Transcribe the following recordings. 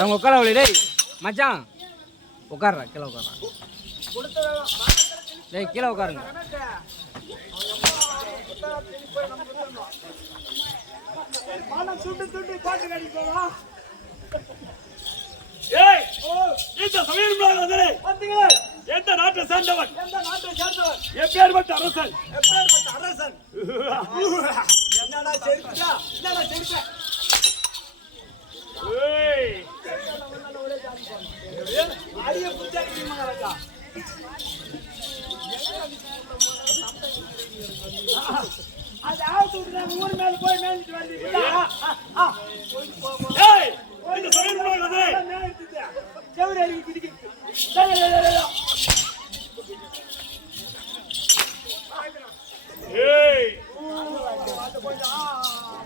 அவங்க உட்கார டேய் மச்சான் உட்கார்றா கீழே உட்கார்றா டேய் கீழே உட்காருங்க இந்த சமயம் எந்த நாட்டை சேர்ந்தவன் எப்பேற்பட்ட அரசன் என்னடா செருப்பா என்னடா செருப்பா அடிய புடிச்சாடி மகாராஜா அது ஆவுதுடா ஊர் மேல போய் மேலிட்டு வந்து ஏய் இந்த சமயம் வந்து செவரே கிடிக்கு ஏய் அது கொஞ்சம்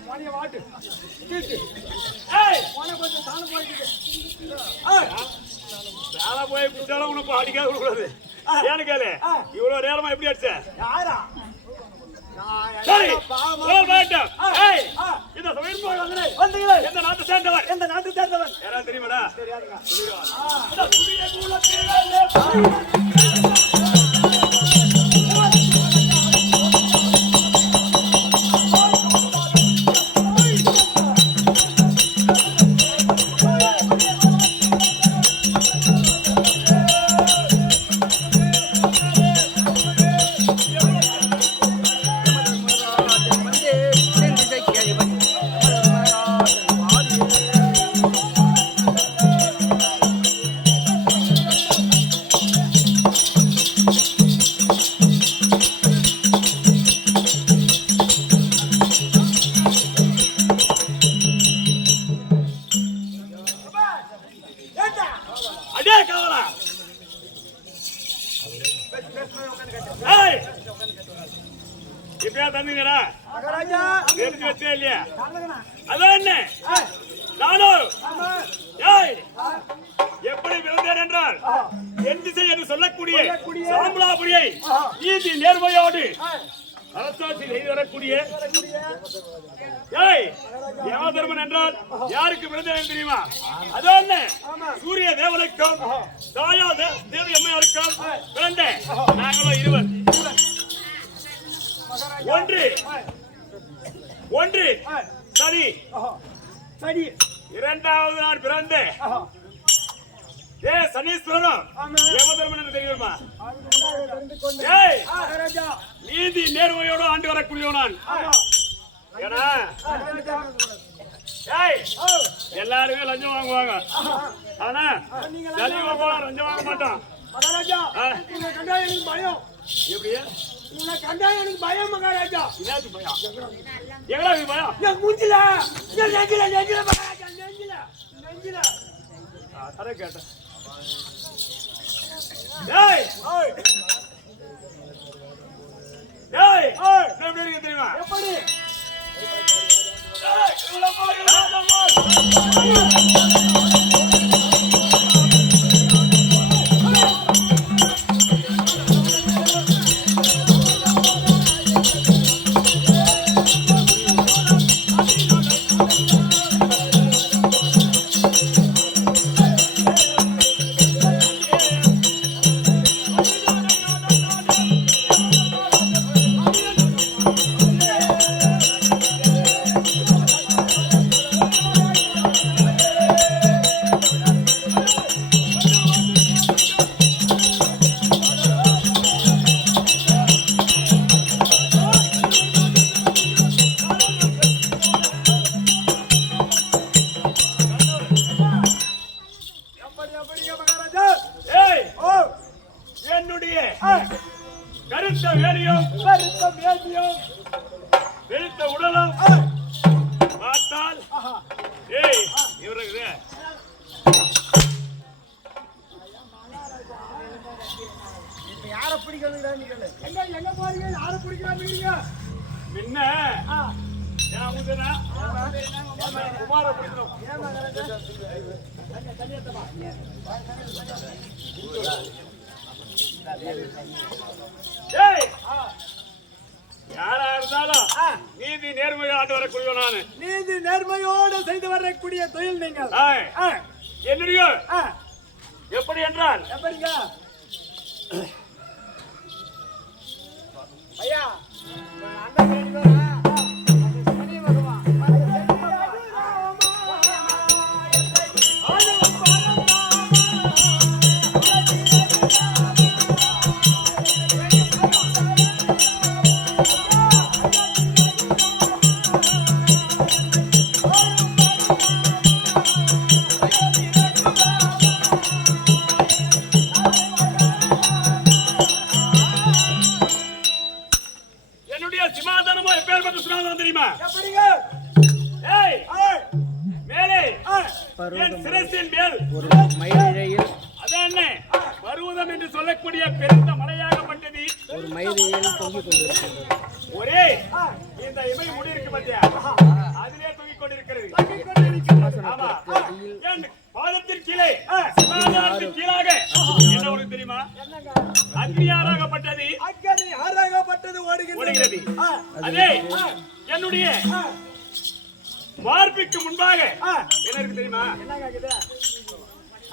மணிய வாட்டு ஏய் மணி கொஞ்சம் தான போயிட்டு வேலை போய் புடிச்சாலும் உனக்கு அடிக்காத கூடாது ஏன்னு கேளு இவ்வளவு நேரமா எப்படி அடிச்ச யாரா சரி போல் மாட்டேன் ஏய் இந்த சமயம் வந்து எந்த நாட்டை சேர்ந்தவன் எந்த நாட்டு சேர்ந்தவன் யாரா தெரியுமாடா தெரியாதுங்க இந்த புதிய கூலத்தில் இப்பயா தந்தீங்கடா மகாராஜா எடுத்து வச்சே இல்லையா அதான் என்ன நானும் ஏய் எப்படி விழுந்தேன் என்றால் என் திசை என்று சொல்லக்கூடிய சாம்பலாபுரியை நீதி நேர்மையோடு அரசாட்சி செய்து வரக்கூடிய ஏய் யமதர்மன் என்றால் யாருக்கு விழுந்தேன் தெரியுமா அதான் சூரிய தேவனுக்கும் தாயா தேவி அம்மையாருக்கும் பிறந்த நாங்களும் இருவர் ஒன்று சரி சரி இரண்டாவது நான் பிறந்தேன் ஏ சனீஸ்வரன் யமதர்மன் என்று தெரியுமா ஏய் நீதி நேர்மையோடு ஆண்டு வரக்கூடிய நான் ஏன்னா ஏய் எல்லாருமே லஞ்சம் வாங்குவாங்க ஆனா லஞ்சம் வாங்க மாட்டோம் மகாராஜா உங்களை கண்டா எனக்கு பயம் எப்படியா உங்களை கண்டா எனக்கு பயம் மகாராஜா என்னது பயம் எங்கடா பயம் என் மூஞ்சில என் நெஞ்சில மகாராஜா நெஞ்சில அத கேட்டேன் ஏய் ஏய் எப்படி இருக்கு தெரியுமா எப்படி ஏய் இவ்வளவு பாருங்க எப்படிங்க மகாராஜா? ஏய் ஓ, என்னுடைய கருத்த வேலையும் கருத்த வேண்டியும் வெளுத்த உடலும் பார்த்தால் ஏய் இவருக்கு யாரை பிடிக்கிறான்னு எங்க போறீங்க? யாரை பிடிக்கிறான்னு முன்ன ஏன் அவங்கனா குமார பிடிக்கணும். ஏய் யாரா இருந்தாலும் நீதி நேர்மையை ஆண்டு வரக்கூடிய நானு. நீதி நேர்மையோடு செய்து வரக்கூடிய தொழில் நீங்கள். என்னுடைய எப்படி என்றால் எப்படிங்க ஐயா? அந்த தெரியுமா? ஏய் மேலே என் சிரசின் மேல் ஒரு மயிலிழையில் அதானே பருவதம் என்று சொல்லக்கூடிய பெருந்த மலையாகப்பட்டது ஒரு மயிலிழையில் தொங்கிக் கொண்டிருக்கிறது. ஒரே இந்த இமை முடி இருக்கு பாத்தியா, அதிலே தொங்கிக் கொண்டிருக்கிறது. ஆமா, என் பாதத்தின் கீழே சிவாதாரத்தின் கீழாக என்ன உனக்கு தெரியுமா? அக்னி ஆறாகப்பட்டது ஓடுகிறது. அதே என்னுடைய மார்பிற்கு முன்பாக என்ன இருக்கு தெரியுமா?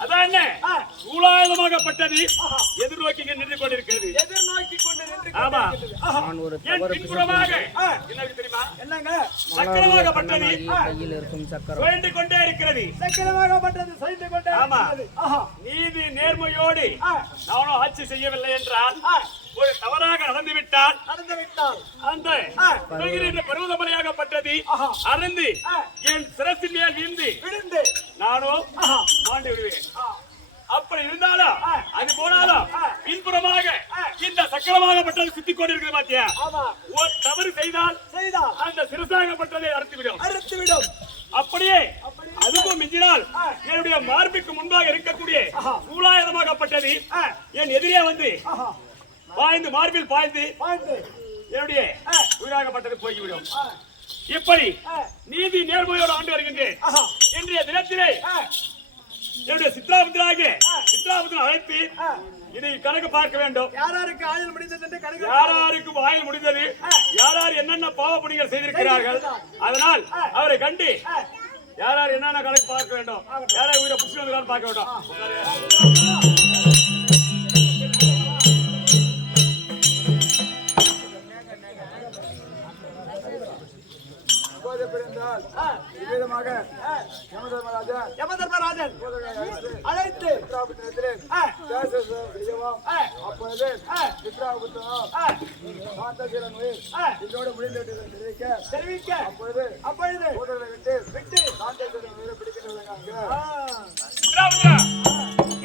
அதான் என்ன சூலாயுதமாகப்பட்டது எதிர்நோக்கி நின்று கொண்டிருக்கிறது. ஆமா, என் பின்புறமாக என்ன இருக்கு தெரியுமா? சக்கரமாகப்பட்டது கையில் இருக்கும் சக்கரம் சுழன்று கொண்டே இருக்கிறது. ஆமா, நீதி நேர்மையோடு நானும் ஆட்சி செய்யவில்லை என்றால் ஒரு தவறாக நடந்துவிட்டால் அந்த பருவதமலையாகப்பட்டது அறந்து என் சிரசின் மேல் விழுந்து நானும் மாண்டு விடுவேன். அப்படி இருந்தாலும் அது போனாலும் பின்புறமாக இந்த சக்கரமாகப்பட்டது சுத்திக் கொண்டிருக்கிறது பாத்தியா? தவறு செய்தால் அந்த சிரசாகப்பட்டதை அறுத்துவிடும். அப்படியே அதுவும் மிஞ்சினால் என்னுடைய மார்பிற்கு முன்பாக இருக்கக்கூடிய சூலாயுதமாகப்பட்டது என் எதிரே வந்து பாய்ந்து மார்பில் பாய்ந்து என்னுடைய உயிராகப்பட்டது போய்விடும். இப்படி நீதி நேர்மையோடு ஆண்டு வருகின்றேன். இன்றைய தினத்திலே என்னுடைய சித்ராபுத்திரன் அழைத்து இதை கணக்கு பார்க்க வேண்டும். யாராருக்கு ஆயுள் முடிந்தது, யாராருக்கும் ஆயுள் முடிந்தது, யார் என்னென்ன பாவப்பணிகள் செய்திருக்கிறார்கள், அதனால் அவரை கண்டு யார் என்னென்ன கணக்கு பார்க்க வேண்டும், யாராவது உயிரை புஷ்டம் பார்க்க வேண்டும். யமதர்மராஜன் அழைத்து தெரிவிக்க அப்பொழுது விட்டு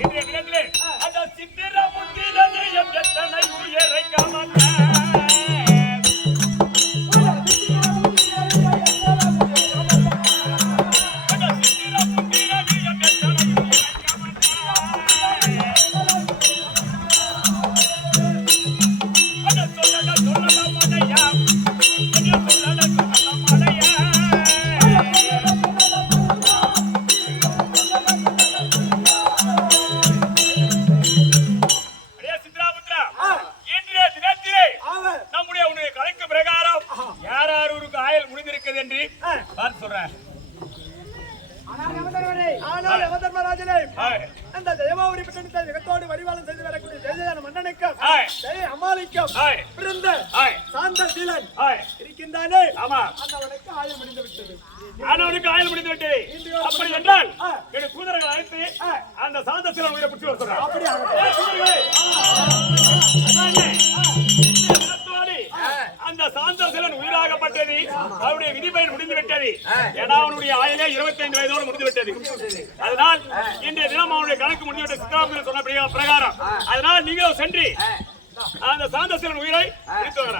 இன்றைய தினத்திலே அந்த சித்திரமுத்திரனை எத்தனை உயரை காமல்ல அப்படி என்றால் என் தூதர்கள் அழைத்து அந்த சாந்தசீலன் உயிரை பிடிச்சு வர சொல்றாங்க. அந்த அந்த சாந்தசேலன் உயிராகப்பட்டது அவருடைய விதிப்பயன் முடிந்து விட்டது. ஏன்னா அவனுடைய ஆயுளே 25 வயதோடு முடிந்து விட்டது. அதனால் இன்றைய தினம் அவனுடைய கணக்கு முடிந்துவிட்ட சித்தாந்தத்தில் சொன்ன பிரகாரம் அதனால் நீங்களும் சென்று அந்த சாந்தசேலன் உயிரை பிடித்து வர